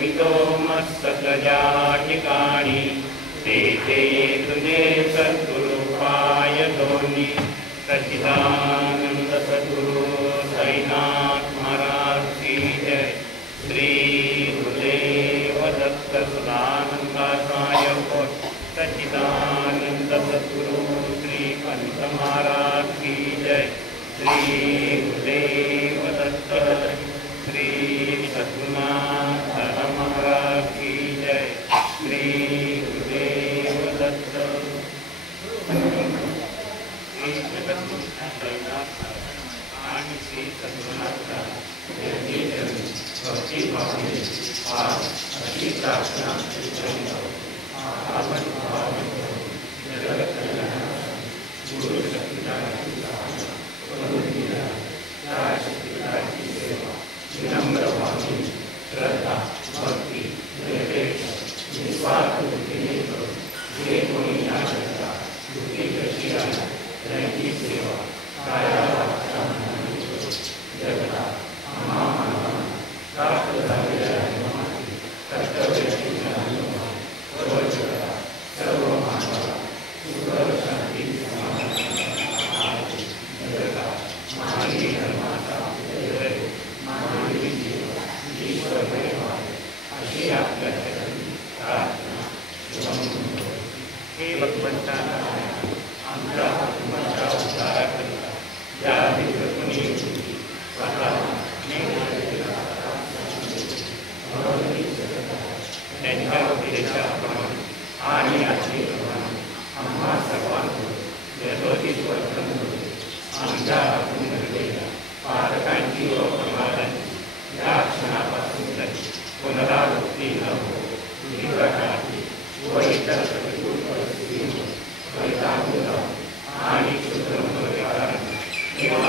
मितो मस्तकजा ठिकाणी तेथे तुझे सद्गुरुपाय दोन्ही सच्चिदानंद सद्गुरु साईनाथ महाराज की जय। श्री गुरुदेव दत्त सदानंदाचार्य सच्चिदानंद सद्गुरु श्री पंत महाराज की जय। श्री गुरुदेव दत्त श्री सद्गुरुनाथ महाराज की जय। श्री गुरुदेव दत्त आणि श्री सद्गुरुनाथ भक्ति भावने आज अति प्रार्थना आपण जगत कल्याण गुरु शक्तिदायी सेवा विनम्र भावने श्रद्धा भक्ति निरपेक्ष निस्वार्थ बुद्धीने करून जे कोणी या जगतात दुःखी कशी आहे त्यांची सेवा कायाला जगतात आम्हा मानवांना प्राप्त झालेल्या कर्तव्याची जाणीव सर्व जगतात सर्व मानवाला सुखद शांती जगतात मानवी धर्माचा जय मानवी जीवन ईश्वर प्रेम अशी आपल्या प्रार्थना हे भगवंता आमच्या कुटुंबाच्या उद्धाराकरिता ज्या दिवसातून त्यांच्या उपदेशाप्रमाणे आणि आचरणेप्रमाणे आम्हा सर्वांकडून यथोचित वर्तन करून आमच्या हातून घडलेल्या पालकांची व प्रमादांची या क्षणापासून तरी पुनरावृत्ती न हो ही प्रकारची व इतर प्रतिकूल परिस्थितीमुळे परितापून आणि क्षुद्रमूलकारांनी किंवा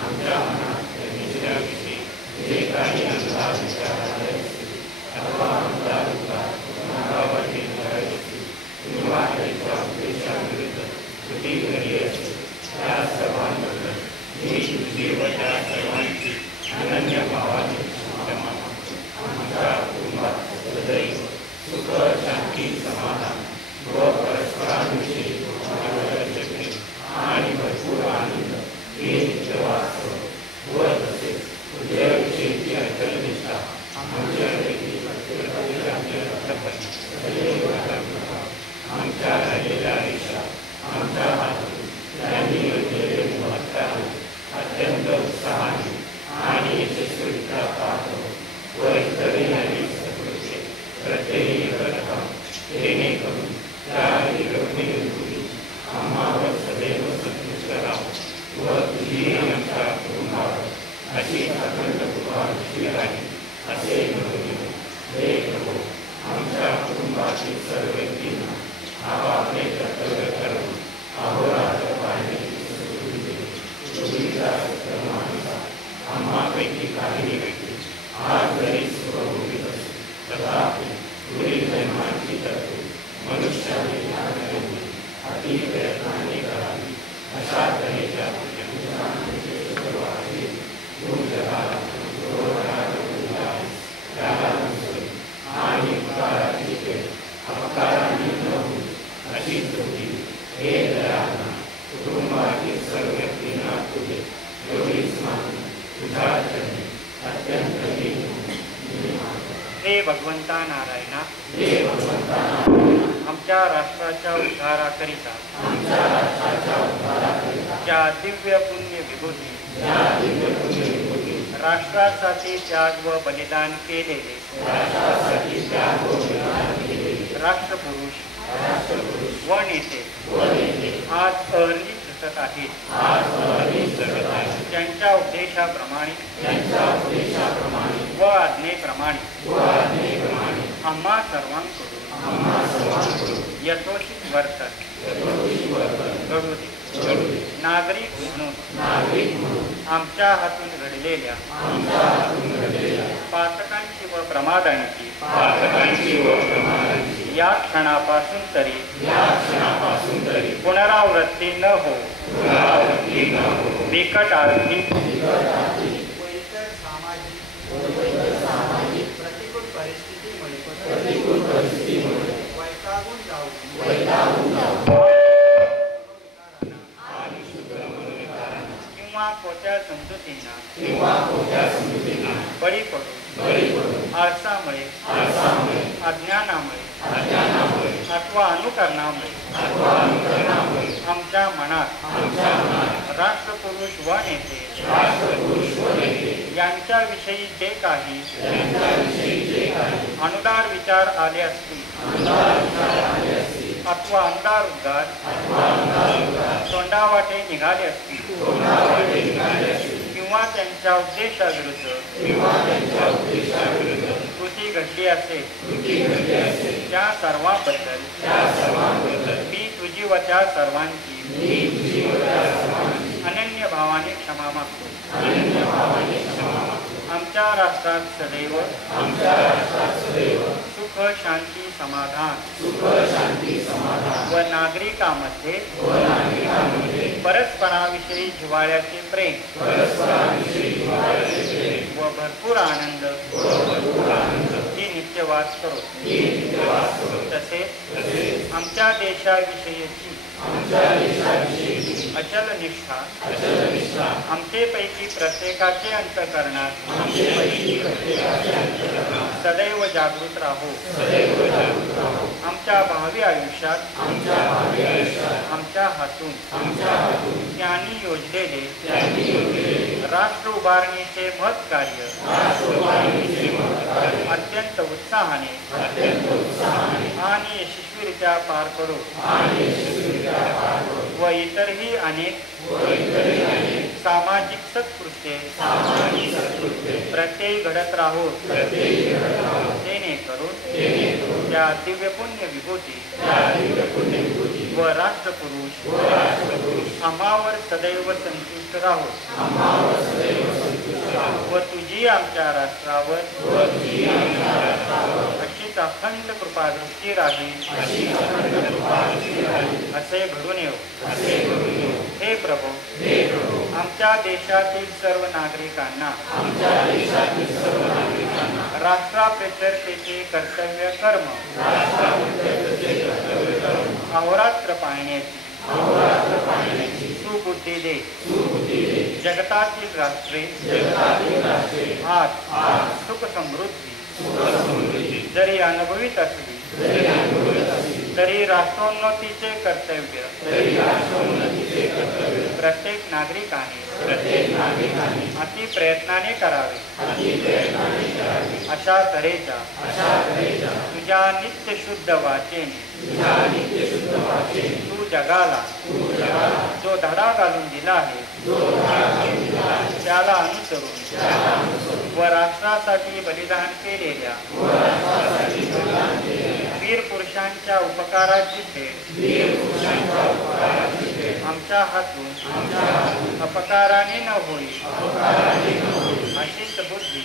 आमच्या मनात निश्चयाविषयी जे काही अंदाज विचार आले असतील अथवा अंदाज मागावरती असतील किंवा त्याच्या उद्देशाविरुद्ध कृती घडली असेल त्या सर्वांबद्दल मी तुझी व त्या सर्वांची अनन्य भावाने क्षमा आमच्या कुटुंबात सदैव सुख शांती समाधान व परस्परांविषयी आणि भरपूर आनंद हे नित्यवास्तव व तसेच उद्याविषयीची अचल निष्ठा आमच्यापैकी आमच्या राहिलेल्या रेषा आमच्या हातून त्यांनी योजलेले महत्त्व अत्यंत उत्साहाने आणि यशस्वीरित्या पाहतो व इतरही अनेक सकृत्ये प्रत्येकी करता जेणेकरून त्या निरोगी आम्हावर सदैव संतुष्ट राहू व तुझी आमच्या कुटुंबावर अशी अखंड कृपा राहील असे म्हणून हे प्रभू आमच्या कुटुंबातील सर्व व्यक्तींना आपापले कर्तव्य करून अहोरात्र पाहण्याची सुविधानुसार आम्हापैकी काही व्यक्ती आज जरी सुखभोगीत असतील तथापि पुढील जन्माची तरतूद मनुष्याने अति प्रयत्नाने करावी अशा तऱ्हेच्या आणि उपकाराची अपकाराने न होईल अशी स्तुती हे दयाळू कुटुंबातील सर्व व्यक्तींना तुझे एवढीच मागणी तुझ्या चरणी अत्यंत हे भगवंता नारायणा आमच्या राष्ट्राच्या उद्धाराकरिता ज्या दिव्य पुण्य विभूती राष्ट्रासाठी त्याग व बलिदान केलेले राष्ट्रपुरुष व नेते आज अहर्निश जगत आहेत त्यांच्या उद्देशाप्रमाणे व आज्ञेप्रमाणे आम्हा सर्वांकडून यथोचित वर्तन घडू दे। नागरिक म्हणून आमच्या हातून घडलेल्या पातकांची व प्रमादांची या क्षणापासून तरी पुनरावृत्ती न हो बिकट आर्थिक व इतर सामाजिक प्रतिकूल परिस्थितीमुळे वैतागून जाऊन किंवा खोट्या समजुतींना बळी पडून आळसामुळे अज्ञानामुळे अथवा अनुकरणामुळे आमच्या मनात राष्ट्रपुरुष व नेते यांच्याविषयी जे काही अनुदार विचार आले असतील अथवा अंधार उद्गार तोंडावाटे निघाले असतील किंवा त्यांच्या उद्देशाविरुद्ध कृती घडली असेल त्या सर्वांबद्दल मी तुझी व त्या सर्वांची अनन्य भावाने क्षमा मागतो. आमच्या राष्ट्रात सदैव सुख शांती समाधान व नागरिकांमध्ये परस्पराविषयी जिव्हाळ्याचे प्रेम व भरपूर आनंद ही नित्यवास करो. तसेच आमच्या देशाविषयीची अचल निष्ठा आमचेपैकी प्रत्येकाचे अंतःकरणात सदैव जागृत राहो. आमच्या भावी आयुष्यात आमच्या हातून त्यांनी योजलेले राष्ट्र उभारणीचे महत् कार्य अत्यंत उत्साहाने आणि यशस्वीरित्या पार पडो व इतरही अनेक सामाजिक सत्कृत्ये प्रत्ययी घडत राहो. जेणेकरून त्या दिव्य पुण्य विभूती व राष्ट्रपुरुष आम्हावर सदैव संतुष्ट राहो व तुझी आमच्या राष्ट्रावर अशीच अखंड कृपादृष्टी राहील असे घडून येऊ. हे प्रभू, आमच्या देशातील सर्व नागरिकांना राष्ट्राप्रत्यर्पणेचे कर्तव्य कर्म अहोरात्र पाळण्याची सुबुद्धी दे. जगतातील राष्ट्रे आज सुख समृद्धी जरी अनुभवित असली तरी राष्ट्रोन्नतीचे कर्तव्य प्रत्येक नागरिकाने अति प्रयत्नाने करावे. अशा तऱ्हेच्या तुझ्या नित्य शुद्ध वाचेने तू जगाला जो धडा घालून दिला आहे त्याला अनुसरून व राष्ट्रासाठी बलिदान केलेल्या वीर पुरुषांच्या उपकाराची भेट आमच्या हातून अपकाराने न होईल अशीच बुद्धी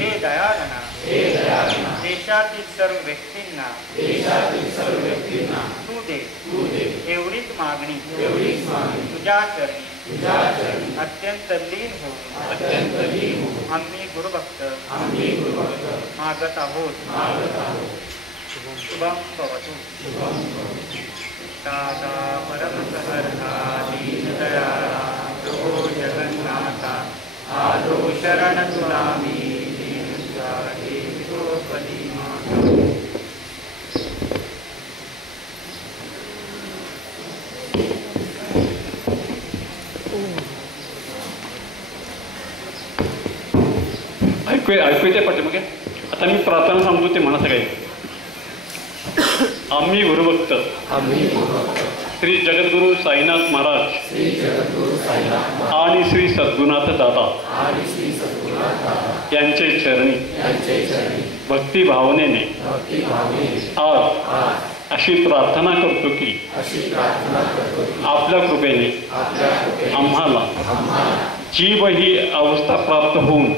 हे दयाळना देशातील सर्व व्यक्तींना तू दे. एवढीच मागणी तुझ्या चरणी अत्यंत लीन होऊन आम्ही गुरुभक्त मागत आहोत. शुभम भवतु. दाता परमसहर्षा दीनदयाळा प्रभो जगन्नाथा आदो शरण तुलामी ऐकू येते पाठीमागे. आता मी प्रार्थना सांगतो ते म्हणा सगळे. आम्ही गुरुभक्त श्री जगद्गुरु साईनाथ महाराज आणि श्री सद्गुरुनाथ दादा यांचे चरणी भक्तिभावनेने आज अशी प्रार्थना करतो की आपल्या कृपेने आम्हाला जीव ही अवस्था प्राप्त होऊन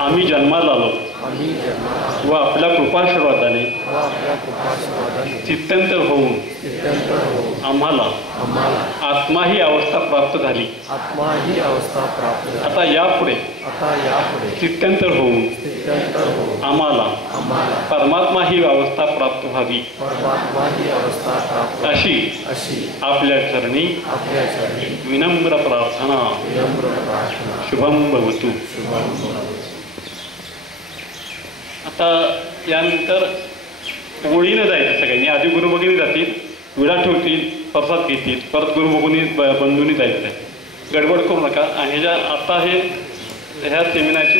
आम्ही जन्माला आलो व आपल्या कृपाशीर्वादाने चित्तंतर होऊन आम्हाला आत्मा ही अवस्था प्राप्त झाली. आत्मा ही अवस्था प्राप्त झाली. आता यापुढे स्थित्यंतर होऊन आम्हाला परमात्मा ही अवस्था प्राप्त व्हावी परमात्मा ही अवस्था प्राप्त अशी आपल्या चरणी विनम्र प्रार्थना. शुभम भवतु. आता यानंतर ओळीनं जायचं सगळ्यांनी. आधी गुरुभगिनी जातील, विडा ठेवतील, प्रसाद घेतील, परत गुरुभगिनी बंधूंनी जायचं आहे. गडबड करू नका. आणि आता ह्या सेमिनारची